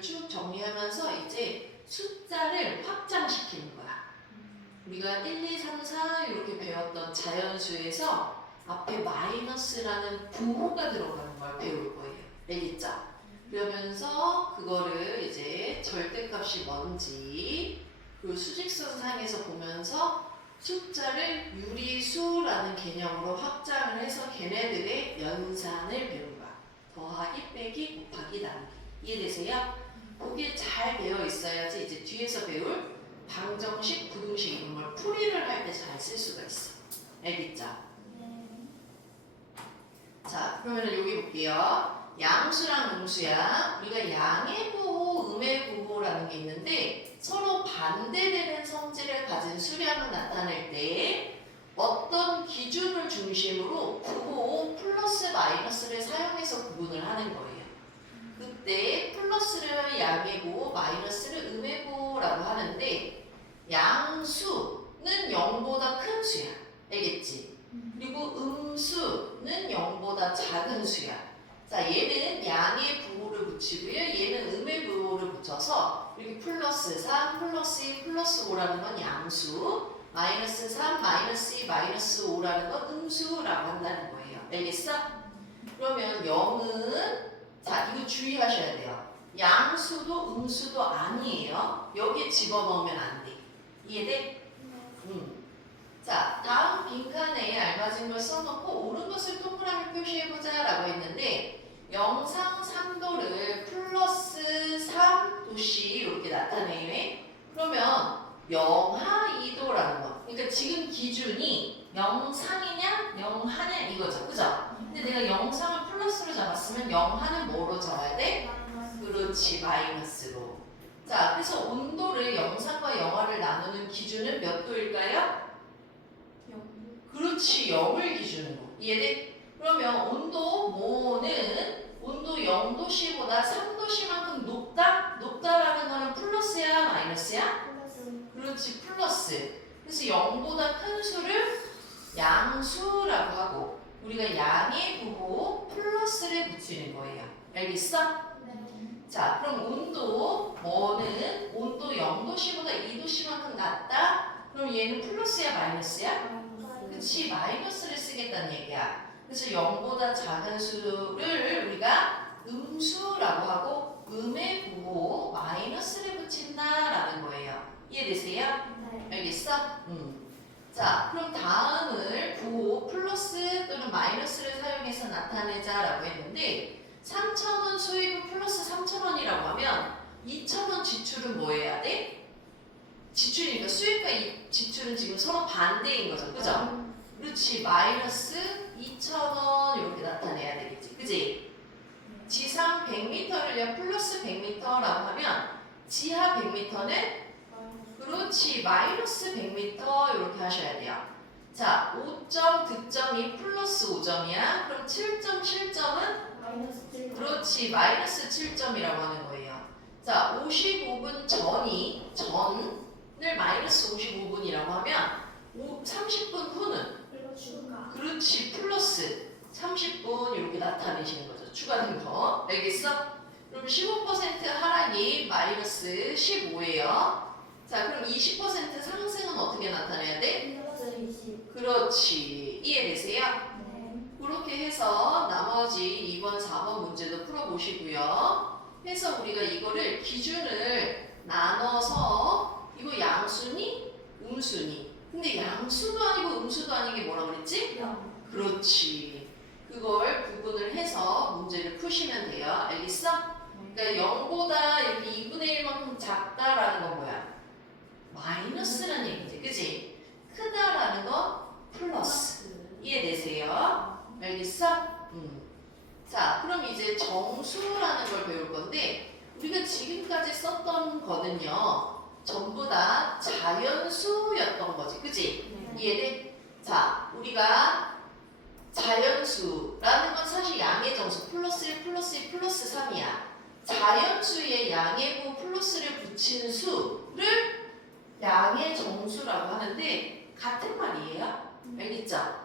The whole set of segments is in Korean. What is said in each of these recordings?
쭉 정리하면서 이제 숫자를 확장시키는 거야. 우리가 1, 2, 3, 4 이렇게 배웠던 자연수에서 앞에 마이너스라는 부호가 들어가는 걸 배울 거예요. 알겠죠? 그러면서 그거를 이제 절대값이 뭔지 그 수직선상에서 보면서 숫자를 유리수라는 개념으로 확장을 해서 걔네들의 연산을 배운 거야. 더하기, 빼기, 곱하기, 나누기. 이해되세요? 그게 잘 되어 있어야지 이제 뒤에서 배울 방정식, 부등식 이런 걸 풀이를 할 때 잘 쓸 수가 있어. 알겠죠? 자, 그러면은 여기 볼게요. 양수랑 음수야. 우리가 양의 부호, 음의 부호라는 게 있는데 서로 반대되는 성질을 가진 수량을 나타낼 때 어떤 기준을 중심으로 부호 플러스 마이너스를 사용해서 구분을 하는 거예요. 그때 플러스를 양의 부호, 마이너스를 음의 부호라고 하는데 양수는 0보다 큰 수야. 알겠지? 그리고 음수는 0보다 작은 수야. 자, 얘는 양의 부호를 붙이고요. 얘는 음의 부호를 붙여서 이렇게 플러스 3, 플러스 2, 플러스 5라는 건 양수, 마이너스 3, 마이너스 2, 마이너스 5라는 건 음수라고 한다는 거예요. 알겠어? 그러면 0은 자, 이거 주의하셔야 돼요. 양수도 음수도 아니에요. 여기에 집어넣으면 안 돼. 이해돼? 자, 다음 빈칸에 알맞은 걸 써놓고 옳은 것을 동그라미 표시해보자 라고 했는데 영상 3도를 플러스 3도씩 이렇게 나타내요. 그러면 영하 2도라는 거. 그러니까 지금 기준이 영상이냐 영하냐 이거죠. 그죠? 근데 내가 영상을 플러스로 잡았으면 영하는 뭐로 잡아야 돼? 그렇지, 마이너스로. 자, 그래서 온도를 영상과 영하를 나누는 기준은 몇 도일까요? 그렇지, 0을 기준으로. 이해돼? 그러면 온도 모는 온도 0도씨보다 3도씨만큼 높다? 높다라는 거는 플러스야, 마이너스야? 그렇지, 플러스. 그래서 0보다 큰 수를 양수라고 하고 우리가 양의 부호 플러스를 붙이는 거예요. 알겠어? 네. 자, 그럼 온도 뭐는 온도 0도씨보다 2도씨만큼 낮다? 그럼 얘는 플러스야, 마이너스야? 그치, 마이너스를 쓰겠다는 얘기야. 그래서 0보다 작은 수를 우리가 음수라고 하고 음의 부호 마이너스를 붙인다라는 거예요. 이해되세요? 네. 알겠어? 자, 그럼 다음을 부호 플러스 또는 마이너스를 사용해서 나타내자라고 했는데 3,000원 수입은 플러스 3,000원이라고 하면 2,000원 지출은 뭐 해야 돼? 지출이니까 수입과 지출은 지금 서로 반대인 거죠. 그죠? 그렇지, 마이너스 2,000원 이렇게 나타내야 되겠지. 그지? 지상 100m를요 플러스 100m라고 하면 지하 100m는 그렇지, 마이너스 100m 이렇게 하셔야 돼요. 자, 5점 득점이 플러스 5점이야. 그럼 7점 실점은 그렇지, 마이너스 7점이라고 하는 거예요. 자, 55분 전이 전을 마이너스 55분이라고 하면 30분 후는 그렇지, 플러스 30분 이렇게 나타내시는 거죠. 추가된 거. 알겠어? 그럼 15% 하락이 마이너스 15예요. 자, 그럼 20% 상승은 어떻게 나타내야 돼? 그렇지. 이해되세요? 네. 그렇게 해서 나머지 2번, 4번 문제도 풀어보시고요. 해서 우리가 이거를 기준을 나눠서 이거 양수니? 음수니? 근데 양수도 아니고 음수도 아닌 게 뭐라 그랬지? 그렇지. 그걸 구분을 해서 문제를 푸시면 돼요. 알겠어? 그러니까 0보다 이렇게 2분의 1만큼 작다라는 건 뭐야? 마이너스라는 얘기지. 그치? 크다라는 건 플러스. 이해되세요? 알겠어? 자, 그럼 이제 정수라는 걸 배울 건데 우리가 지금까지 썼던 거는요 전부 다 자연수였던 거지. 그치? 이해돼? 자, 우리가 자연수라는 건 사실 양의 정수 플러스 1 플러스 2 플러스 3이야. 자연수에 양의 부 플러스를 붙인 수를 양의 정수라고 하는데 같은 말이에요. 알겠죠?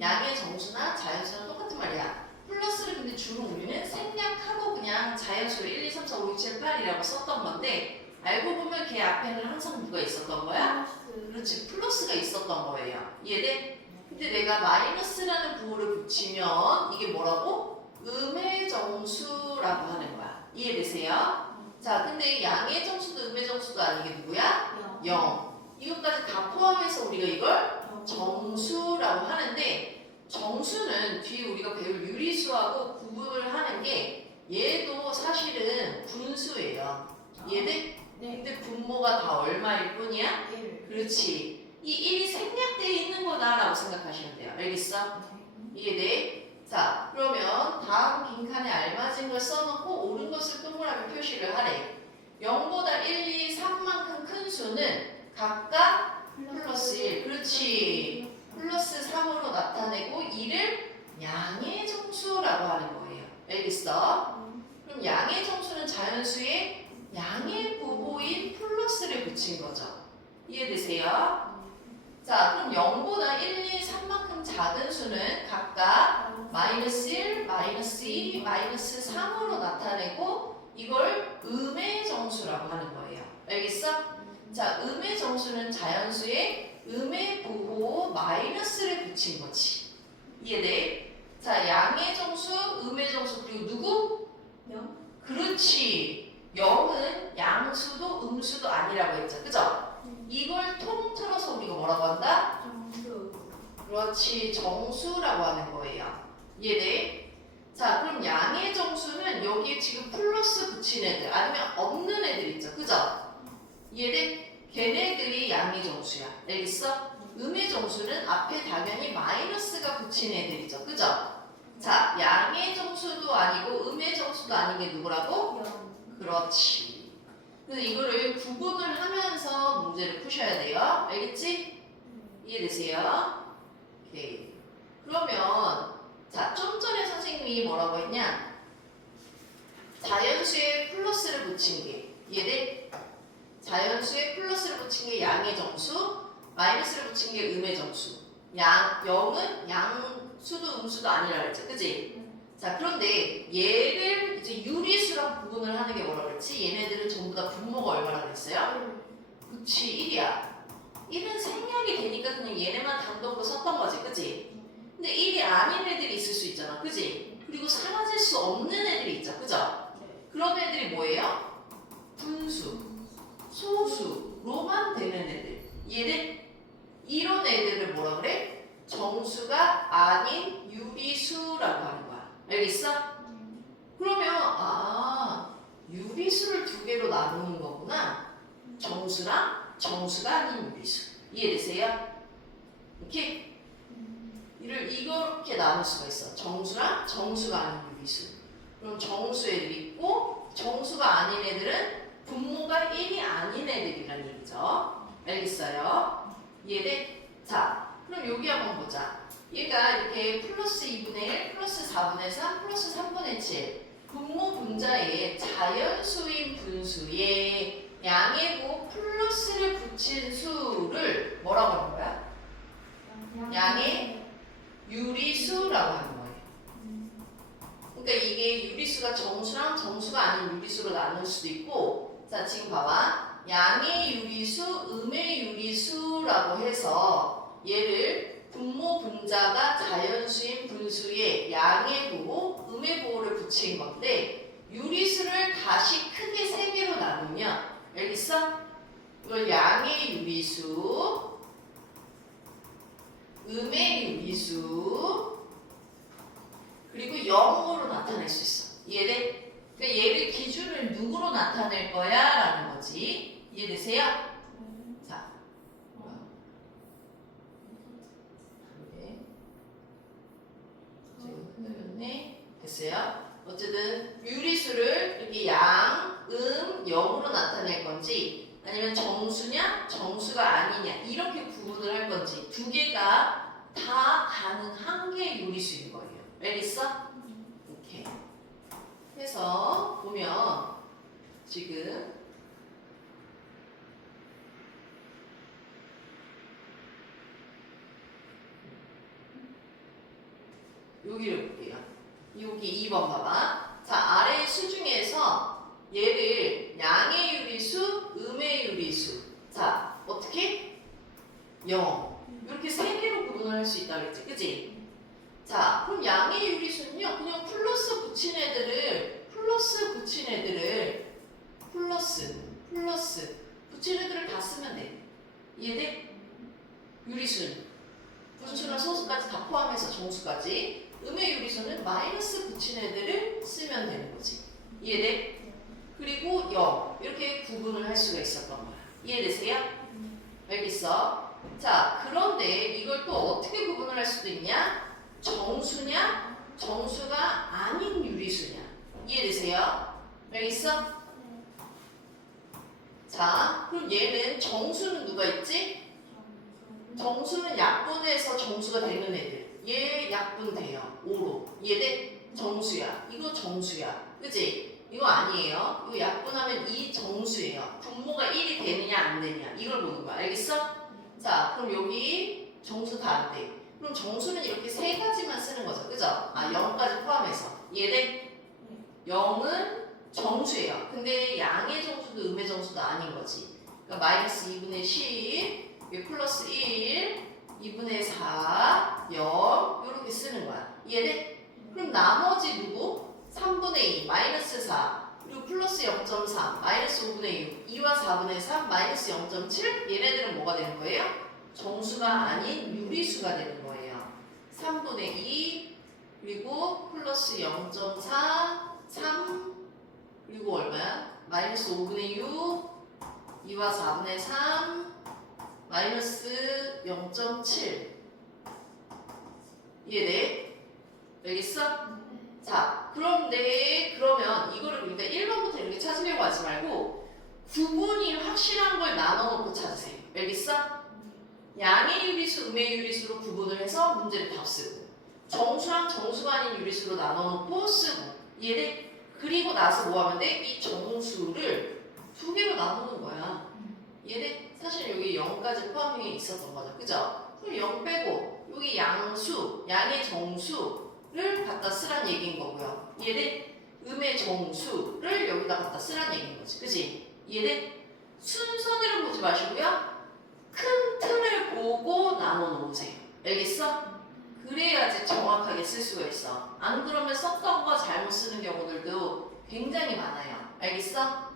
양의 정수나 자연수랑 똑같은 말이야. 플러스를 근데 주로 우리는 생략하고 그냥 자연수로 1, 2, 3, 4, 5, 6, 7, 8 0이라고 썼던 건데 알고 보면 걔 앞에는 항상 누가 있었던 거야? 그렇지, 플러스가 있었던 거예요. 이해돼? 근데 내가 마이너스라는 부호를 붙이면 이게 뭐라고? 음의 정수라고 하는 거야. 이해되세요? 자, 근데 양의 정수도 음의 정수도 아닌 게 누구야? 0. 이것까지 다 포함해서 우리가 이걸 정수라고 하는데, 정수는 뒤에 우리가 배울 유리수하고 구분을 하는 게 얘도 사실은 분수예요. 이해돼? 근데 분모가 다 얼마일 뿐이야? 그렇지. 이 1이 생략되어 있는 거다라고 생각하시면 돼요. 알겠어? 이해돼? 자, 그러면 다음 빈칸에 알맞은 걸 써놓고 옳은 것을 동그라미 표시를 하래. 0보다 1, 2, 3만큼 큰 수는 각각 플러스 1. 그렇지. 플러스 3으로 나타내고 2를 양의 정수라고 하는 거예요. 알겠어? 그럼 양의 정수는 자연수의 양의 부호인 플러스를 붙인 거죠. 이해되세요? 자, 그럼 0보다 1, 2, 3만큼 작은 수는 각각 마이너스 1, 마이너스 2, 마이너스 3으로 나타내고 이걸 음의 정수라고 하는 거예요. 알겠어? 자, 음의 정수는 자연수의 음의 부호 마이너스를 붙인 거지. 이해돼? 자, 양의 정수, 음의 정수, 그리고 누구? 0? 그렇지. 0은 양수도 음수도 아니라고 했죠. 그죠? 이걸 통틀어서 우리가 뭐라고 한다? 정수. 그렇지. 정수라고 하는 거예요. 이해돼? 자, 그럼 양의 정수는 여기에 지금 플러스 붙인 애들 아니면 없는 애들 있죠. 그죠? 이해돼? 걔네들이 양의 정수야. 알겠어? 음의 정수는 앞에 당연히 마이너스가 붙인 애들이죠. 그죠? 자, 양의 정수도 아니고 음의 정수도 아닌 게 누구라고? 0. 그렇지. 그래서 이거를 구분을 하면서 문제를 푸셔야 돼요. 알겠지? 이해되세요? 오케이. 그러면 자, 좀 전에 선생님이 뭐라고 했냐? 자연수에 플러스를 붙인 게 이해돼? 자연수에 플러스를 붙인 게 양의 정수, 마이너스를 붙인 게 음의 정수. 0은 양수도 음수도 아니라 그랬죠. 그지? 자, 그런데 얘를 이제 유리수랑 구분을 하는 게 뭐라 그랬지? 얘네들은 전부 다 분모가 얼마나 그랬어요? 그치, 1이야. 1은 생략이 되니까 그냥 얘네만 단독으로 썼던 거지, 그치? 근데 1이 아닌 애들이 있을 수 있잖아, 그치? 그리고 사라질 수 없는 애들이 있죠, 그죠? 그런 애들이 뭐예요? 분수, 소수로만 되는 애들. 얘는 이런 애들을 뭐라 그래? 정수가 아닌 유리수라고 하는 거야. 알겠어? 그러면 유리수를 두 개로 나누는 거구나. 정수랑 정수가 아닌 유리수. 이해되세요? 이렇게 이렇게 나눌 수가 있어. 정수랑 정수가 아닌 유리수. 그럼 정수 애들이 있고 정수가 아닌 애들은 분모가 1이 아닌 애들이란 얘기죠. 알겠어요? 이해돼? 자, 그럼 여기 한번 보자. 얘가 이렇게 플러스 2분의 1, 플러스 4분의 3, 플러스 3분의 7 분모 분자에 자연수인 분수에 양의 부호 플러스를 붙인 수를 뭐라고 하는 거야? 양의 유리수라고 하는 거예요. 그러니까 이게 유리수가 정수랑 정수가 아닌 유리수로 나눌 수도 있고, 자, 지금 봐봐. 양의 유리수, 음의 유리수라고 해서 얘를 분모 분자가 자연수인 분수에 양의 부호, 음의 부호를 붙인 건데 유리수를 다시 크게 세 개로 나누면 알겠어? 이걸 양의 유리수, 음의 유리수, 그리고 0으로 나타낼 수 있어. 이해돼? 그러니까 얘를 기준을 누구로 나타낼 거야? 라는 거지. 이해되세요? 자. 네. 지금 흔들렸네. 됐어요? 어쨌든 유리수를 이렇게 양, 0으로 나타낼 건지 아니면 정수냐, 정수가 아니냐 이렇게 구분을 할 건지 두 개가 다 가능한 게 유리수인 거예요. 알겠어? 이렇게 해서 보면 지금 여기를 볼게요. 여기 2번 봐봐. 자, 아래 수 중에서 얘를 양의 유리수, 음의 유리수. 자, 어떻게? 0. 이렇게 세 개로 구분을 할 수 있다 그랬지, 그치? 자, 그럼 양의 유리수는요, 그냥 플러스 붙인 애들을 플러스 붙인 애들을 다 쓰면 돼. 이해돼? 유리수는 분수나 소수까지 다 포함해서 정수까지. 음의 유리수는 마이너스 붙인 애들을 쓰면 되는 거지. 이해돼? 그리고 0 이렇게 구분을 할 수가 있었던 거야. 이해되세요? 알겠어? 자, 그런데 이걸 또 어떻게 구분을 할 수도 있냐? 정수냐? 정수가 아닌 유리수냐? 이해되세요? 알겠어? 자, 그럼 얘는 정수는 누가 있지? 정수는 약분해서 정수가 되는 애들. 얘 약분돼요. 5로. 이해돼? 정수야. 이거 정수야. 그치? 이거 아니에요. 이거 약분하면 이 정수예요. 분모가 1이 되느냐 안 되느냐 이걸 보는 거야. 알겠어? 자, 그럼 여기 정수 다 안 돼. 그럼 정수는 이렇게 세 가지만 쓰는 거죠. 그죠? 아, 0까지 포함해서. 이해돼? 0은 정수예요. 근데 양의 정수도 음의 정수도 아닌 거지. 그러니까 마이너스 2분의 10, 플러스 1, 2분의 4, 0 이렇게 쓰는 거야. 이해돼? 그럼 나머지 누구? 3분의 2, 마이너스 4, 그리고 플러스 0.3, 마이너스 5분의 6, 2와 4분의 3, 마이너스 0.7 얘네들은 뭐가 되는 거예요? 정수가 아닌 유리수가 되는 거예요. 3분의 2, 그리고 플러스 0.4, 3, 그리고 얼마야? 마이너스 5분의 6, 2와 4분의 3, 마이너스 0.7 이해돼? 알겠어? 자, 그런데 그러면 이거를 그러니까 1번부터 이렇게 찾으려고 하지 말고 구분이 확실한 걸 나눠놓고 찾으세요. 알겠어? 양의 유리수, 음의 유리수로 구분을 해서 문제를 다 쓰고 정수랑 정수가 아닌 유리수로 나눠놓고 쓰고 이해돼? 그리고 나서 뭐 하면 돼? 이 정수를 두 개로 나누는 거야. 이해돼? 사실 여기 0까지 포함이 있었던 거죠. 그죠? 그럼 0 빼고 여기 양수, 양의 정수를 갖다 쓰란 얘기인 거고요. 이해돼? 음의 정수를 여기다 갖다 쓰란 얘기인 거지. 그지? 이해돼? 순서대로 보지 마시고요. 큰 틀을 보고 나눠 놓으세요. 알겠어? 그래야지 정확하게 쓸 수가 있어. 안 그러면 썼던 거 잘못 쓰는 경우들도 굉장히 많아요. 알겠어?